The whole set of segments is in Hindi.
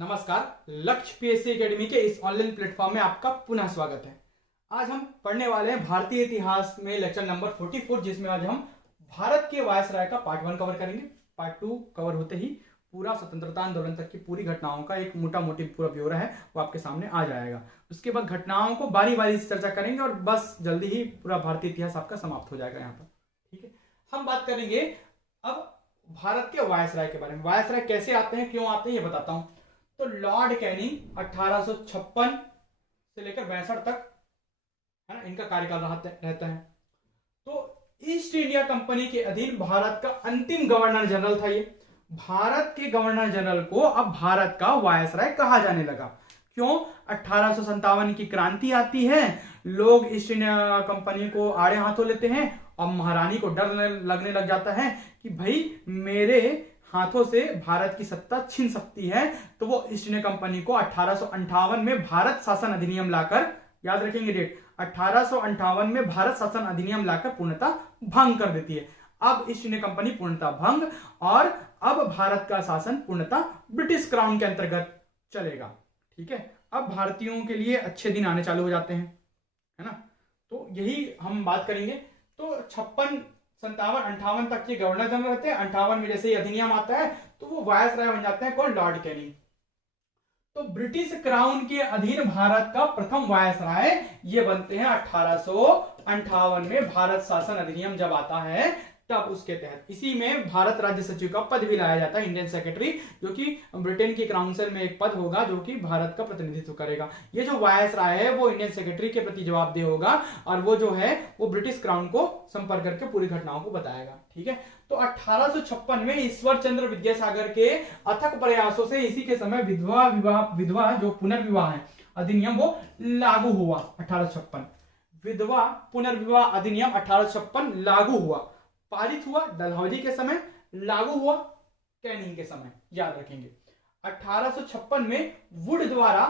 नमस्कार। लक्ष्य पीएससी एकेडमी के इस ऑनलाइन प्लेटफॉर्म में आपका पुनः स्वागत है। आज हम पढ़ने वाले हैं भारतीय इतिहास में लेक्चर नंबर 44, जिसमें आज हम भारत के वायसराय का पार्ट 1 कवर करेंगे। पार्ट 2 कवर होते ही पूरा स्वतंत्रता आंदोलन तक की पूरी घटनाओं का एक मोटा मोटी पूरा ब्यौरा है वो आपके सामने आ जाएगा। उसके बाद घटनाओं को बारी बारी से चर्चा करेंगे और बस जल्दी ही पूरा भारतीय इतिहास आपका समाप्त हो जाएगा यहाँ पर। ठीक है, हम बात करेंगे अब भारत के वायसराय के बारे में। वायसराय कैसे आते हैं, क्यों आते हैं, ये बताता हूं। तो लॉर्ड कैनिंग 1856 से लेकर 62 तक है ना, इनका कार्यकाल रहता है। तो ईस्ट इंडिया कंपनी के अधीन भारत का अंतिम गवर्नर जनरल था ये। भारत के गवर्नर जनरल को अब भारत का वायसराय कहा जाने लगा। क्यों? 1857 की क्रांति आती है, लोग ईस्ट इंडिया कंपनी को आड़े हाथों लेते हैं और महारानी को डर लगने लग जाता है कि भाई मेरे हाथों से भारत की सत्ता छीन सकती है। तो वो ईस्ट इंडिया कंपनी को 1858 में भारत शासन अधिनियम लाकर, याद रखेंगे डेट, 1858 में भारत शासन अधिनियम लाकर पूर्णतः भंग कर देती है। अब ईस्ट इंडिया कंपनी पूर्णतः भंग और अब भारत का शासन पूर्णतः ब्रिटिश क्राउन के अंतर्गत चलेगा। ठीक है, अब भारतीयों के लिए अच्छे दिन आने चालू हो जाते हैं, है ना। तो यही हम बात करेंगे। तो 56, 57, 58 तक ये गवर्नर जनरल रहते हैं। 58 में जैसे ही अधिनियम आता है तो वो वायसराय बन जाते हैं, कौन? Lord Canning. तो ब्रिटिश क्राउन के अधीन भारत का प्रथम वायसराय ये बनते हैं 1858 में। भारत शासन अधिनियम जब आता है तब उसके तहत इसी में भारत राज्य सचिव का पद भी लाया जाता है, इंडियन सेक्रेटरी, जो कि ब्रिटेन की काउंसिल में एक पद होगा जो कि भारत का प्रतिनिधित्व करेगा। ये जो वायसराय है वो इंडियन सेक्रेटरी के प्रति जवाबदेह होगा और वो जो है वो ब्रिटिश क्राउन को संपर्क करके पूरी घटनाओं को बताएगा। ठीक है, तो 1856 में ईश्वर चंद्र विद्यासागर के अथक प्रयासों से इसी के समय विधवा जो पुनर्विवाह है अधिनियम वो लागू हुआ। 1856 विधवा पुनर्विवाह अधिनियम 1856 लागू हुआ, पारित हुआ डलहौजी के समय, लागू हुआ कैनिंग के समय, याद रखेंगे। 1856 में वुड द्वारा,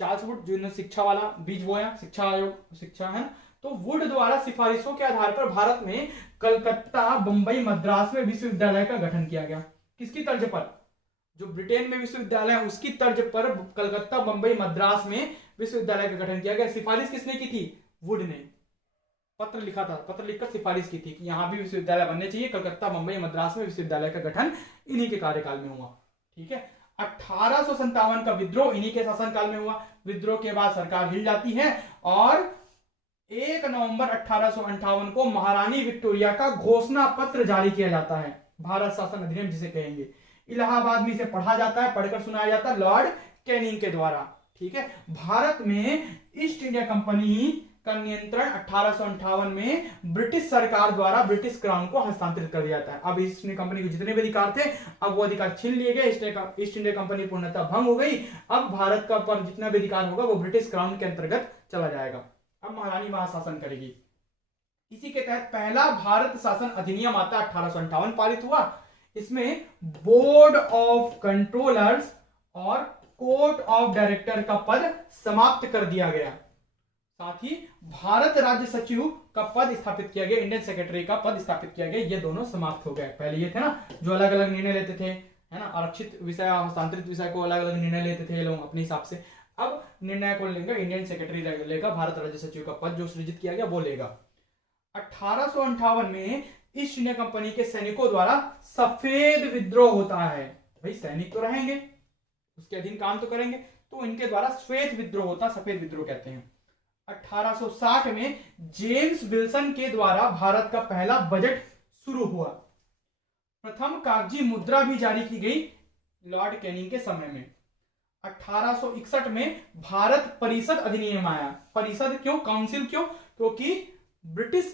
चार्ल्स वुड जिन्होंने शिक्षा वाला बीज बोया, शिक्षा आयोग, शिक्षा है, तो वुड द्वारा सिफारिशों के आधार पर भारत में कलकत्ता, बंबई, मद्रास में विश्वविद्यालय का गठन किया गया। किसकी तर्ज पर? जो ब्रिटेन में विश्वविद्यालय है उसकी तर्ज पर कलकत्ता, बंबई, मद्रास में विश्वविद्यालय का गठन किया गया। सिफारिश किसने की थी? वुड ने पत्र लिखा था, पत्र लिखकर सिफारिश की थी कि यहां भी विश्वविद्यालय बनने चाहिए। कलकत्ता, बंबई, मद्रास में विश्वविद्यालय का गठन इन्हीं के कार्यकाल में हुआ। ठीक है, 1857 का विद्रोह इन्हीं के शासनकाल में हुआ। विद्रोह के बाद सरकार हिल जाती है और 1 नवंबर 1858 को महारानी विक्टोरिया का घोषणा पत्र जारी किया जाता है, भारत शासन अधिनियम जिसे कहेंगे। इलाहाबाद में इसे पढ़ा जाता है, पढ़कर सुनाया जाता है लॉर्ड कैनिंग के द्वारा। ठीक है, भारत में ईस्ट इंडिया कंपनी का नियंत्रण 1858 में ब्रिटिश सरकार द्वारा ब्रिटिश क्राउन को हस्तांतरित कर दिया जाता है। अब ईस्ट इंडिया कंपनी के जितने भी अधिकार थे अब वो अधिकार छीन लिए गए। ईस्ट इंडिया कंपनी पूर्णतः भंग हो गई। अब भारत का पर जितना भी अधिकार होगा वो ब्रिटिश क्राउन के अंतर्गत चला जाएगा। अब महारानी वहां शासन करेगी। इसी के तहत पहला भारत शासन अधिनियम आता है, 1858 पारित हुआ। इसमें बोर्ड ऑफ कंट्रोलर्स और कोर्ट ऑफ डायरेक्टर का पद समाप्त कर दिया गया। साथ ही भारत राज्य सचिव का पद स्थापित किया गया, इंडियन सेक्रेटरी का पद स्थापित किया गया। ये दोनों समाप्त हो गए। पहले ये थे ना जो अलग अलग निर्णय लेते थे, है ना, आरक्षित विषय, हस्तांतरित विषय को अलग अलग निर्णय लेते थे ये लोग अपने हिसाब से। अब निर्णय को लेगा इंडियन सेक्रेटरी लेगा, भारत राज्य सचिव का पद जो सृजित किया गया वो लेगा। 1858 में ईस्ट इंडिया कंपनी के सैनिकों द्वारा सफेद विद्रोह होता है। भाई सैनिक तो रहेंगे, उसके अधीन काम तो करेंगे, तो इनके द्वारा श्वेत विद्रोह होता, सफेद विद्रोह कहते हैं। 1860 में जेम्स विल्सन के द्वारा भारत का पहला बजट शुरू हुआ। प्रथम कागजी मुद्रा भी जारी की गई लॉर्ड कैनिंग के समय में। 1861 में भारत परिषद अधिनियम आया। परिषद क्यों? काउंसिल क्यों? क्योंकि ब्रिटिश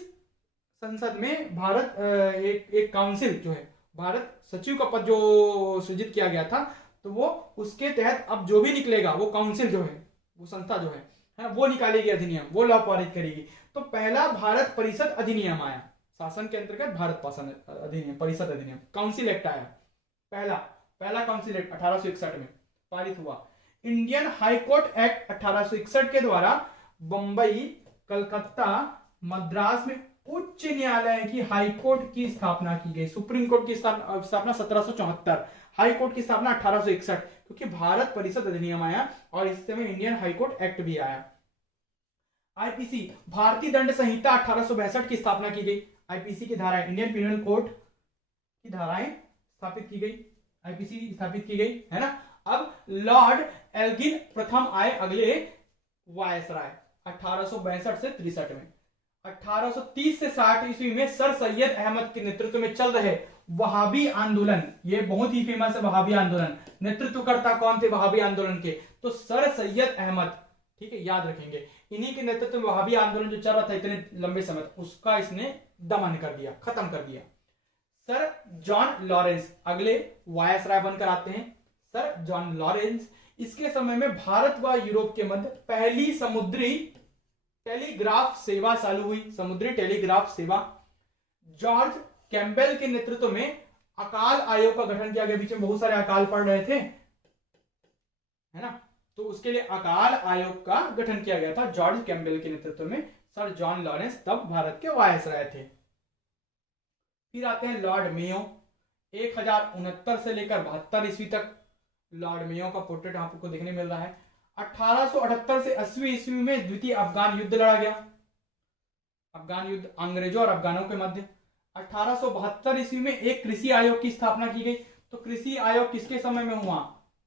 संसद में भारत एक काउंसिल जो है, भारत सचिव का पद जो सृजित किया गया था, तो वो उसके तहत अब जो भी निकलेगा वो काउंसिल जो है, वो संस्था जो है वो निकालेगी अधिनियम, वो लॉ पारित करेगी। तो पहला भारत परिषद अधिनियम आया, शासन के अंतर्गत भारत शासन अधिनियम, परिषद अधिनियम, काउंसिल एक्ट आया। पहला काउंसिल एक्ट 1861 में पारित हुआ। इंडियन हाई कोर्ट एक्ट 1861 के द्वारा बंबई, कलकत्ता, मद्रास में उच्च न्यायालय की हाई कोर्ट की स्थापना की गई। सुप्रीम कोर्ट की स्थापना 1774, हाई कोर्ट की स्थापना 1861, क्योंकि भारत परिषद अधिनियम आया और इस समय इंडियन हाई कोर्ट एक्ट भी आया। आईपीसी, भारतीय दंड संहिता 1862 की स्थापना की गई। आईपीसी की धाराएं, इंडियन पिनल कोड की धाराएं स्थापित की गई, आईपीसी स्थापित की गई, है ना। अब लॉर्ड एल्गिन प्रथम आए अगले वायसराय 1862 से 63 में। 1830 से 60 ईस्वी में सर सैयद अहमद के नेतृत्व में चल रहे वहाबी आंदोलन, ये बहुत ही फेमस है वहाबी आंदोलन। नेतृत्वकर्ता कौन थे वहाबी आंदोलन के? तो सर सैयद अहमद, ठीक है, याद रखेंगे। इन्हीं के नेतृत्व में वहाबी आंदोलन जो चल रहा था इतने लंबे समय, उसका इसने दमन कर दिया, खत्म कर दिया। सर जॉन लॉरेंस अगले वायसराय बनकर आते हैं। सर जॉन लॉरेंस, इसके समय में भारत व यूरोप के मध्य पहली समुद्री टेलीग्राफ सेवा चालू हुई, समुद्री टेलीग्राफ सेवा। जॉर्ज कैम्पबेल के नेतृत्व में अकाल आयोग का गठन किया गया। बीच में बहुत सारे अकाल पड़ रहे थे, है ना, तो उसके लिए अकाल आयोग का गठन किया गया था जॉर्ज कैम्पबेल के नेतृत्व में। सर जॉन लॉरेंस तब भारत के वायसराय थे। फिर आते हैं लॉर्ड मेयो, 1069 से लेकर 72 ईस्वी तक लॉर्ड मेयो का पोर्ट्रेट आपको देखने मिल रहा है। 1878 से 80 ईस्वी में द्वितीय अफगान युद्ध लड़ा गया, अफगान युद्ध अंग्रेजों और अफगानों के मध्य। 1872 ईस्वी में एक कृषि आयोग की स्थापना की गई। तो कृषि आयोग किसके समय में हुआ?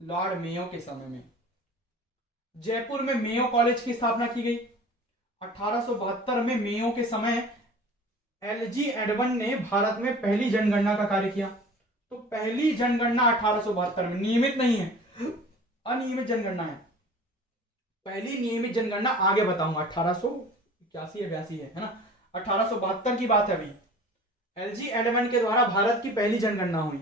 लॉर्ड मेयो के समय में। जयपुर में मेयो कॉलेज की स्थापना की गई। 1872 में मेयो के समय एलजी एडवन ने भारत में पहली जनगणना का कार्य किया। तो पहली जनगणना 1872 में, नियमित नहीं है, अनियमित जनगणना है। पहली नियमित जनगणना आगे बताऊंगा, 1881 या 82 है ना। 1872 की बात है अभी। एलजी एडमंड के द्वारा भारत की पहली जनगणना हुई।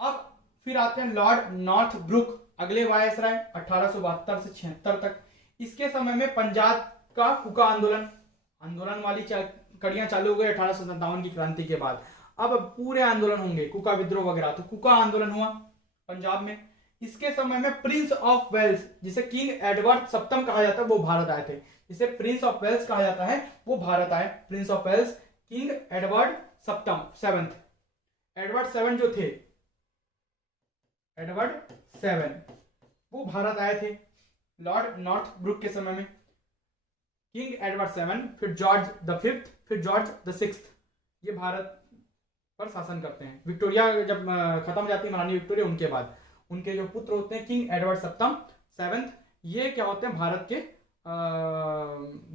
अब फिर आते हैं लॉर्ड नॉर्थ ब्रुक, अगले वायसराय 1872 से 76 तक। इसके समय में पंजाब का कुका आंदोलन वाली कड़ियां चालू हो गई 1857 की क्रांति के बाद। अब पूरे आंदोलन होंगे, कुका विद्रोह वगैरह। तो कुका आंदोलन हुआ पंजाब में। इसके समय में प्रिंस ऑफ वेल्स, जिसे किंग एडवर्ड सप्तम कहा जाता है, वो भारत आए थे। जिसे प्रिंस ऑफ वेल्स कहा जाता है वो भारत आए। Prince of Wales, king Edward सप्तम, 7th एडवर्ड 7 जो थे, एडवर्ड 7, वो भारत आए थे लॉर्ड नॉर्थ ब्रुक के समय में। किंग एडवर्ड 7, फिर जॉर्ज द 5th, फिर जॉर्ज द 6th, ये भारत पर शासन करते हैं। विक्टोरिया जब खत्म हो जाती है, महारानी विक्टोरिया, उनके बाद उनके जो पुत्र होते हैं किंग एडवर्ड सप्तम 7th, ये क्या होते हैं, भारत के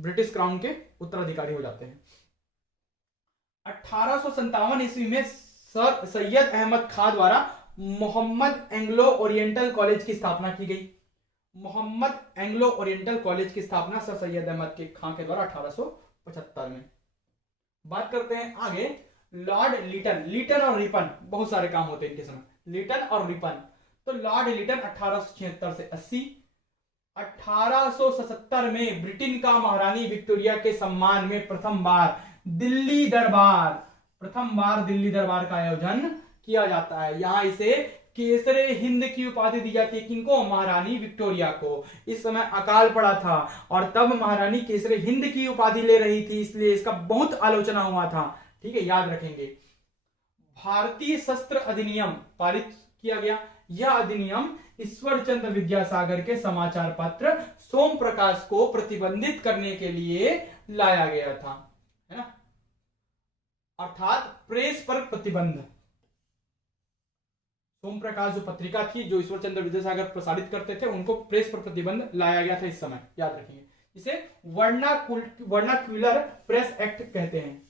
ब्रिटिश क्राउन के उत्तराधिकारी हो जाते हैं। 1857 ईस्वी में सर सैयद अहमद खां द्वारा मोहम्मद एंग्लो ओरिएंटल कॉलेज की स्थापना की गई। मोहम्मद एंग्लो ओरिएंटल कॉलेज की स्थापना सर सैयद अहमद के खां के द्वारा 1875 में। बात करते हैं आगे लॉर्ड लिटन और रिपन, बहुत सारे काम होते हैं इनके समय, लिटन और रिपन। तो लॉर्ड लिटन 1876 से 80। 1877 में ब्रिटेन का महारानी विक्टोरिया के सम्मान में प्रथम बार दिल्ली दरबार का आयोजन किया जाता है। यहां इसे केसरे हिंद की उपाधि दी जाती है। किनको? महारानी विक्टोरिया को। इस समय अकाल पड़ा था और तब महारानी केसरे हिंद की उपाधि ले रही थी, इसलिए इसका बहुत आलोचना हुआ था। ठीक है, याद रखेंगे। भारतीय शस्त्र अधिनियम पारित किया गया। यह अधिनियम ईश्वर चंद्र विद्यासागर के समाचार पत्र सोम प्रकाश को प्रतिबंधित करने के लिए लाया गया था, है ना, अर्थात प्रेस पर प्रतिबंध। सोम प्रकाश जो पत्रिका थी जो ईश्वर चंद्र विद्यासागर प्रसारित करते थे, उनको प्रेस पर प्रतिबंध लाया गया था इस समय, याद रखिए। इसे वर्नाक्युलर प्रेस एक्ट कहते हैं।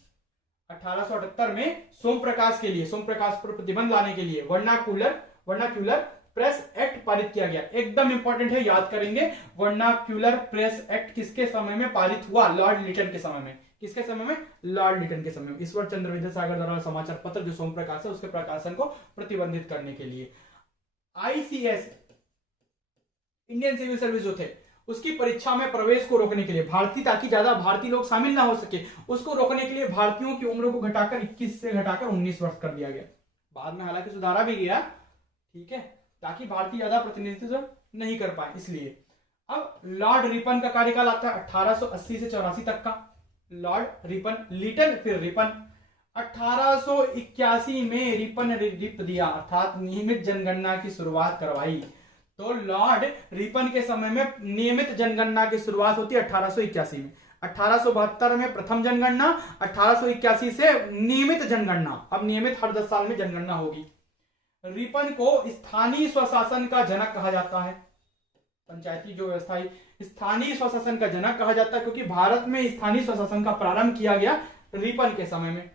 1878 में सोम प्रकाश पर प्रतिबंध लाने के लिए वर्नाक्युलर प्रेस एक्ट पारित किया गया। एकदम इंपॉर्टेंट है, याद करेंगे। वर्नाक्युलर प्रेस एक्ट किसके समय में पारित हुआ? लॉर्ड लिटन के समय में। किसके समय में? लॉर्ड लिटन के समय में। ईश्वर चंद्र विद्यासागर द्वारा समाचार पत्र जो सोम प्रकाश है उसके प्रकाशन को प्रतिबंधित करने के लिए। आईसीएस, इंडियन सिविल सर्विस जो थे, उसकी परीक्षा में प्रवेश को रोकने के लिए ताकि ज्यादा भारतीय लोग शामिल ना हो सके, उसको रोकने के लिए भारतीयों की उम्र को घटाकर 21 से घटाकर 19 वर्ष कर दिया गया। बाद में हालांकि सुधारा भी गया, ठीक है, ताकि भारतीय ज्यादा प्रतिनिधित्व नहीं कर पाए, इसलिए। अब लॉर्ड रिपन का कार्यकाल आता है 1880 से 84 तक का। लॉर्ड रिपन, लीटन फिर रिपन। 1881 में रिपन ने रिप दिया अर्थात नियमित जनगणना की शुरुआत करवाई। तो लॉर्ड रिपन के समय में नियमित जनगणना की शुरुआत होती है 1881 में। 1872 में प्रथम जनगणना, 1881 से नियमित जनगणना। अब नियमित हर 10 साल में जनगणना होगी। रिपन को स्थानीय स्वशासन का जनक कहा जाता है। पंचायती जो व्यवस्था है स्थानीय स्वशासन का जनक कहा जाता है, क्योंकि भारत में स्थानीय स्वशासन का प्रारंभ किया गया रिपन के समय में।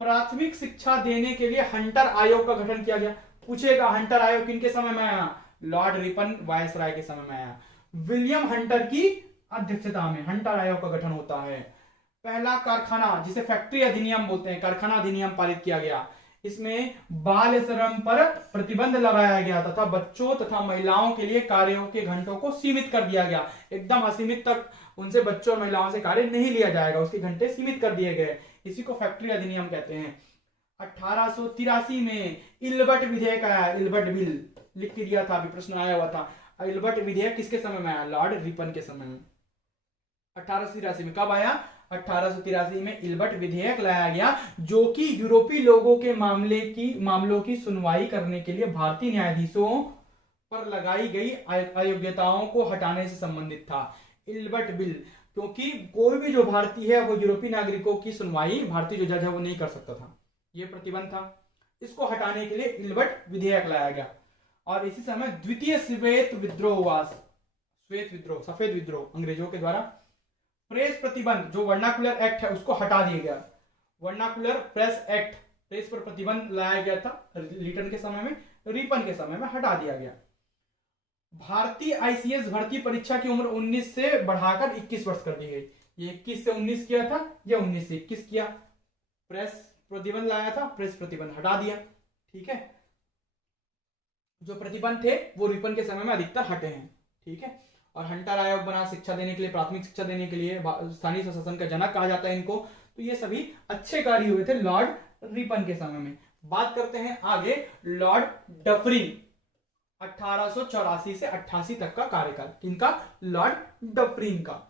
प्राथमिक शिक्षा देने के लिए हंटर आयोग का गठन किया गया। पूछेगा हंटर आयोग किनके समय में आया? लॉर्ड रिपन वायसराय के समय में आया। विलियम हंटर की अध्यक्षता में हंटर आयोग का गठन होता है। पहला कारखाना, जिसे फैक्ट्री अधिनियम बोलते हैं, कारखाना अधिनियम पारित किया गया। इसमें बाल श्रम पर प्रतिबंध लगाया गया तथा बच्चों तथा महिलाओं के लिए कार्यों के घंटों को सीमित कर दिया गया। एकदम असीमित तक उनसे बच्चों और महिलाओं से कार्य नहीं लिया जाएगा, उसके घंटे सीमित कर दिए गए। इसी को फैक्ट्री अधिनियम कहते हैं। 1883 में इल्बर्ट विधेयक आया। इल्बर्ट बिल लिख के दिया था, अभी प्रश्न आया हुआ था। इल्बर्ट विधेयक किसके समय में आया? लॉर्ड रिपन के समय में। 1883 में कब आया? 1883 में इल्बर्ट विधेयक लाया गया, जो कि यूरोपीय लोगों के मामलों की सुनवाई करने के लिए भारतीय न्यायाधीशों पर लगाई गई अयोग्यताओं को हटाने से संबंधित था। इल्बर्ट बिल, क्योंकि कोई भी जो भारतीय है वो यूरोपीय नागरिकों की सुनवाई भारतीय जो जज है वो नहीं कर सकता था, ये प्रतिबंध था। इसको हटाने के लिए इल्बर्ट विधेयक लाया गया। और इसी समय द्वितीय श्वेत विद्रोह हुआ। श्वेत विद्रोह, सफेद विद्रोह अंग्रेजों के द्वारा। प्रेस प्रतिबंध, जो वर्नाकुलर एक्ट है उसको हटा दिया गया। वर्नाकुलर प्रेस एक्ट, प्रेस पर प्रतिबंध लाया गया था लीटन के समय में, रिपन के समय में हटा दिया गया। भारतीय आईसीएस भर्ती परीक्षा की उम्र 19 से बढ़ाकर 21 वर्ष कर दी गई। ये 21 से 19 किया था, या 19 से 21 किया। प्रेस प्रतिबंध लाया था, प्रेस प्रतिबंध हटा दिया। ठीक है, जो प्रतिबंध थे वो रिपन के समय में अधिकतर हटे हैं। ठीक है, और हंटर आयोग बना शिक्षा देने के लिए, प्राथमिक शिक्षा देने के लिए, स्थानीय स्वशासन का जनक कहा जाता है इनको। तो ये सभी अच्छे कार्य हुए थे लॉर्ड रिपन के समय में। बात करते हैं आगे लॉर्ड डफरिन। 1884 से 88 तक का कार्यकाल किनका? लॉर्ड डफरिन का।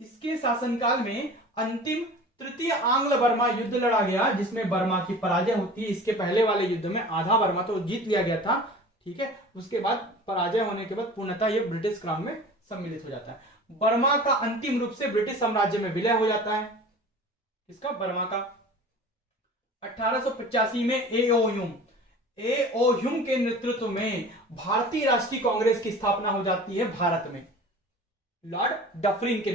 इसके शासनकाल में अंतिम तृतीय आंग्ल बर्मा युद्ध लड़ा गया, जिसमें बर्मा की पराजय होती है। इसके पहले वाले युद्ध में आधा बर्मा तो जीत लिया गया था। ठीक है, उसके बाद पराजय होने के बाद पूर्णतः ये ब्रिटिश क्राउन में सम्मिलित हो जाता है। बर्मा का अंतिम रूप से ब्रिटिश साम्राज्य में विलय हो जाता है। इसका बर्मा का 1885 में एओ ह्यूम के नेतृत्व में भारतीय राष्ट्रीय कांग्रेस की स्थापना हो जाती है भारत में। लॉर्ड डफरिन के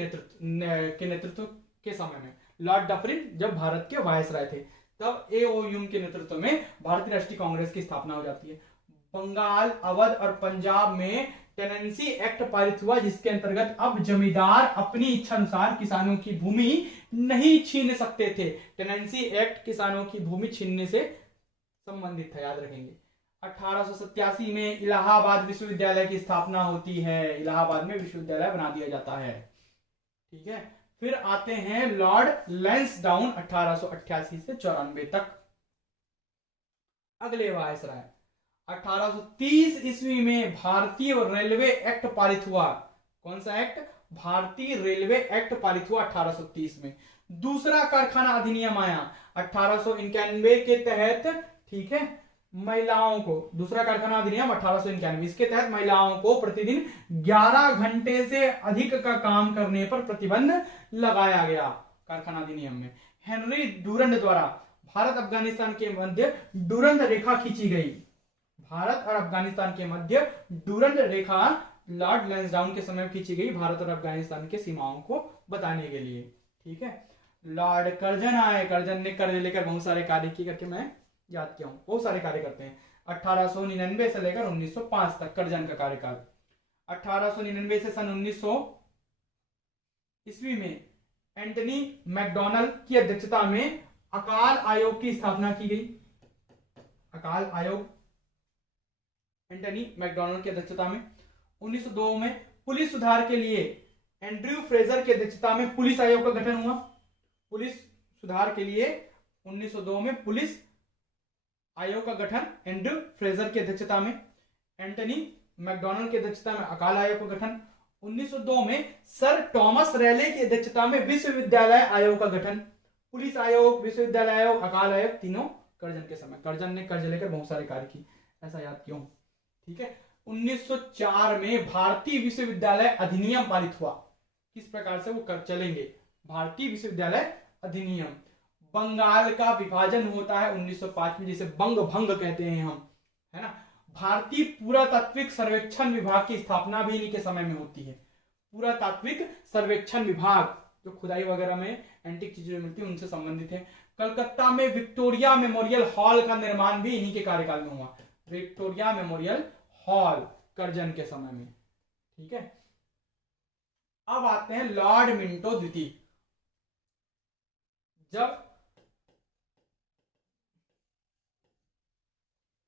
नेतृत्व के समय में, लॉर्ड डफरिन जब भारत के वायसराय थे, तब एओ ह्यूम के नेतृत्व में भारतीय राष्ट्रीय कांग्रेस की स्थापना हो जाती है। बंगाल, अवध और पंजाब में टेनेंसी एक्ट पारित हुआ, जिसके अंतर्गत अब जमींदार अपनी इच्छा अनुसार किसानों की भूमि नहीं छीन सकते थे। टेनेंसी एक्ट किसानों की भूमि छीनने से संबंधित था, याद रखेंगे। 1887 में इलाहाबाद विश्वविद्यालय की स्थापना होती है। इलाहाबाद में विश्वविद्यालय बना दिया जाता है। ठीक है, फिर आते हैं लॉर्ड लैंसडाउन 1888 से 94 तक। अगले वायसराय 1830 ईस्वी में भारतीय रेलवे एक्ट पारित हुआ। कौन सा एक्ट? भारतीय रेलवे एक्ट पारित हुआ 1830 में। दूसरा कारखाना अधिनियम आया 1891 के तहत। ठीक है, महिलाओं को, दूसरा कारखाना अधिनियम 1891, इसके तहत महिलाओं को प्रतिदिन 11 घंटे से अधिक का काम करने पर प्रतिबंध लगाया गया कारखाना अधिनियम में। हेनरी डूरंड द्वारा भारत अफगानिस्तान के मध्य डूरंड रेखा खींची गई। भारत और अफगानिस्तान के मध्य डूरंड रेखा लॉर्ड लैंसडाउन के समय खींची गई, भारत और अफगानिस्तान की सीमाओं को बताने के लिए। ठीक है, लॉर्ड कर्जन आए। कर्जन ने कर्ज लेकर बहुत सारे कार्य किए करके मैं याद किया हूं, बहुत सारे कार्य करते हैं। 1899 से लेकर 1905 तक कर्जन का कार्यकाल। 1899 से सन 1900 ईस्वी में एंटनी मैकडॉनल्ड की अध्यक्षता में अकाल आयोग की स्थापना की गई। अकाल आयोग एंटनी मैकडॉनल्ड की अध्यक्षता में। 1902 में पुलिस सुधार के लिए एंड्रयू फ्रेजर की अध्यक्षता में पुलिस आयोग का गठन हुआ। पुलिस सुधार के लिए 1902 में पुलिस आयोग का गठन एंड्रयू फ्रेजर की अध्यक्षता में। एंटनी मैकडॉनल्ड की अध्यक्षता में अकाल आयोग का गठन। 1902 में सर टॉमस रैले की अध्यक्षता में विश्वविद्यालय आयोग का गठन। पुलिस आयोग, विश्वविद्यालय आयोग, अकाल आयोग, तीनों कर्जन के समय। कर्जन ने कर्ज लेकर बहुत सारे कार्य किए, ऐसा याद क्यों? ठीक है। 1904 में भारतीय विश्वविद्यालय अधिनियम पारित हुआ। किस प्रकार से वो चलेंगे? भारतीय विश्वविद्यालय अधिनियम। बंगाल का विभाजन होता है 1905 में, जिसे बंग भंग कहते हैं हम, है ना। भारतीय पुरातात्विक सर्वेक्षण विभाग की स्थापना भी इन्हीं के समय में होती है। पुरातात्विक सर्वेक्षण विभाग जो खुदाई वगैरह में एंटीक चीजें मिलती है उनसे संबंधित है। कलकत्ता में विक्टोरिया मेमोरियल हॉल का निर्माण भी इन्हीं के कार्यकाल में हुआ। विक्टोरिया मेमोरियल हॉल कर्जन के समय में। ठीक है। अब आते हैं लॉर्ड मिंटो द्वितीय। जब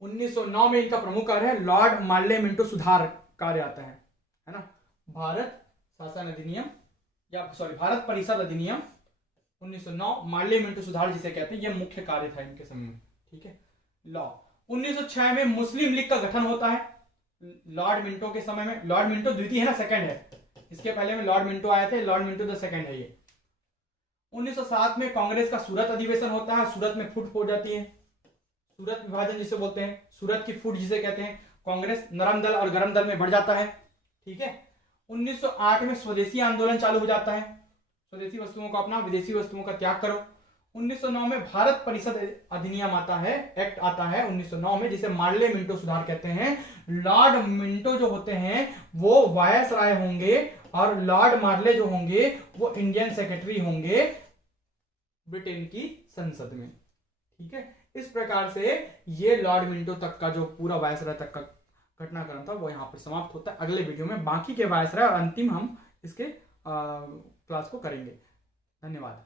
1909 में इनका प्रमुख कार्य है लॉर्ड मार्ले मिंटो सुधार कार्य आता है ना। भारत शासन अधिनियम या सॉरी भारत परिषद अधिनियम 1909, मार्ले मिंटो सुधार जिसे कहते हैं, यह मुख्य कार्य था इनके समय में। ठीक है। लॉ 1906 में मुस्लिम लीग का गठन होता है लॉर्ड मिंटो के समय में। लॉर्ड मिंटो द्वितीय है ना, सेकंड है, इसके पहले में लॉर्ड मिंटो आए थे, लॉर्ड मिंटो द सेकंड है ये। 1907 में कांग्रेस का सूरत अधिवेशन होता है, सूरत में फुट हो जाती है, सूरत विभाजन जिसे बोलते हैं, सूरत की फुट जिसे कहते हैं। कांग्रेस नरम दल और गरम दल में बढ़ जाता है। ठीक है। 1908 में स्वदेशी आंदोलन चालू हो जाता है, स्वदेशी वस्तुओं को अपना, विदेशी वस्तुओं का त्याग करो। 1909 में भारत परिषद अधिनियम आता है, एक्ट आता है 1909 में, जिसे मार्ले मिंटो सुधार कहते हैं। लॉर्ड मिंटो जो होते हैं वो वायसराय होंगे और लॉर्ड मार्ले जो होंगे वो इंडियन सेक्रेटरी होंगे ब्रिटेन की संसद में। ठीक है। इस प्रकार से ये लॉर्ड मिंटो तक का जो पूरा वायसराय तक का घटनाक्रम था वो यहाँ पर समाप्त होता है। अगले वीडियो में बाकी के वायसराय और अंतिम हम इसके क्लास को करेंगे। धन्यवाद।